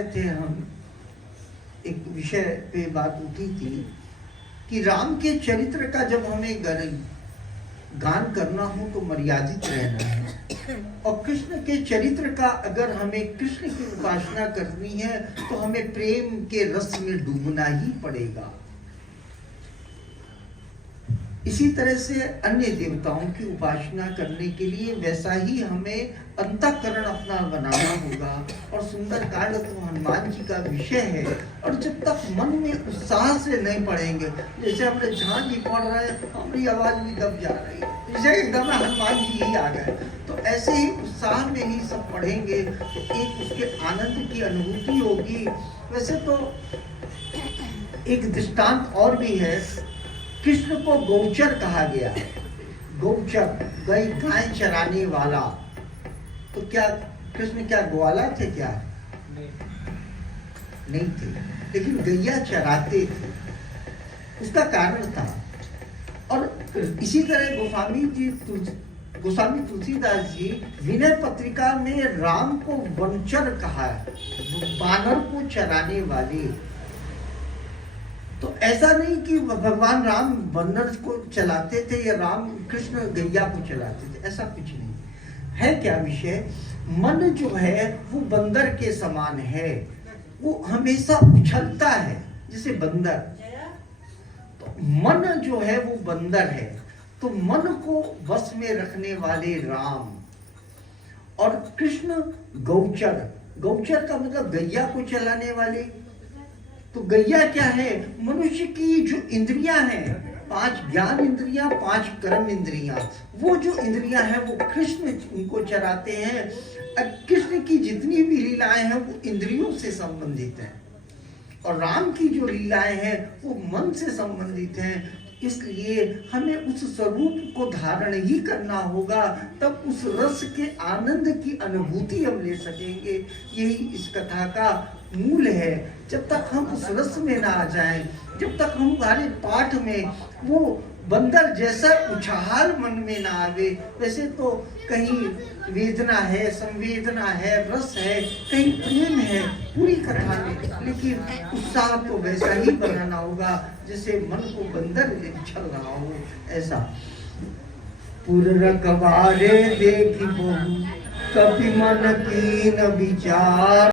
रहे थे हम, एक विषय पे बात उठी थी कि राम के चरित्र का जब हमें गान करना हो तो मर्यादित रहना है, और कृष्ण के चरित्र का अगर हमें कृष्ण की उपासना करनी है तो हमें प्रेम के रस में डूबना ही पड़ेगा। इसी तरह से अन्य देवताओं की उपासना करने के लिए वैसा ही हमें अंतःकरण अपना बनाना होगा। और सुंदर कांड तो हनुमान जी का विषय है, और जब तक मन में उत्साह से नहीं पढ़ेंगे, जैसे हमने झांझ भी पढ़ रहे हैं, हमारी आवाज भी दब जा रही है, जैसे एकदम हनुमान जी ही आ गए, तो ऐसे ही उत्साह में ही सब पढ़ेंगे तो एक उसके आनंद की अनुभूति होगी। वैसे तो एक दृष्टांत और भी है, कृष्ण को गौचर कहा गया। गौचर, गाय चराने वाला। तो क्या कृष्ण क्या ग्वाला थे क्या? नहीं थे, लेकिन गैया चराते थे, उसका कारण था। और इसी तरह गोस्वामी तुलसीदास जी विनय पत्रिका में राम को वनचर कहा है, बानर को चराने वाले। तो ऐसा नहीं कि भगवान राम बंदर को चलाते थे या राम कृष्ण गैया को चलाते थे, ऐसा कुछ नहीं है। क्या विषय? मन जो है वो बंदर के समान है, वो हमेशा उछलता है जैसे बंदर। तो मन जो है वो बंदर है, तो मन को वश में रखने वाले राम, और कृष्ण गौचर। गौचर का मतलब गैया को चलाने वाले। तो गैया क्या है? मनुष्य की जो इंद्रियां हैं, 5 ज्ञान इंद्रियां, 5 कर्म इंद्रियां, वो जो इंद्रियां हैं वो कृष्ण उनको चराते हैं। अब कृष्ण की जितनी भी लीलाएं हैं वो इंद्रियों से संबंधित हैं, और राम की जो लीलाएं हैं वो मन से संबंधित हैं। इसलिए हमें उस स्वरूप को धारण ही करना होगा, तब उस रस के आनंद की अनुभूति हम ले सकेंगे। यही इस कथा का मूल है। जब तक हम उस रस में ना आ जाएं, जब तक हमारे पाठ में वो बंदर जैसा उछाल मन में ना आवे, वैसे तो कहीं वेदना है, संवेदना है, रस है, कहीं प्रेम है पूरी कथा में, लेकिन उत्साह तो वैसा ही बनाना होगा जैसे मन को बंदर उछल रहा हो, ऐसा। पुर कबारे देखी बहु कपि मन कीन विचार।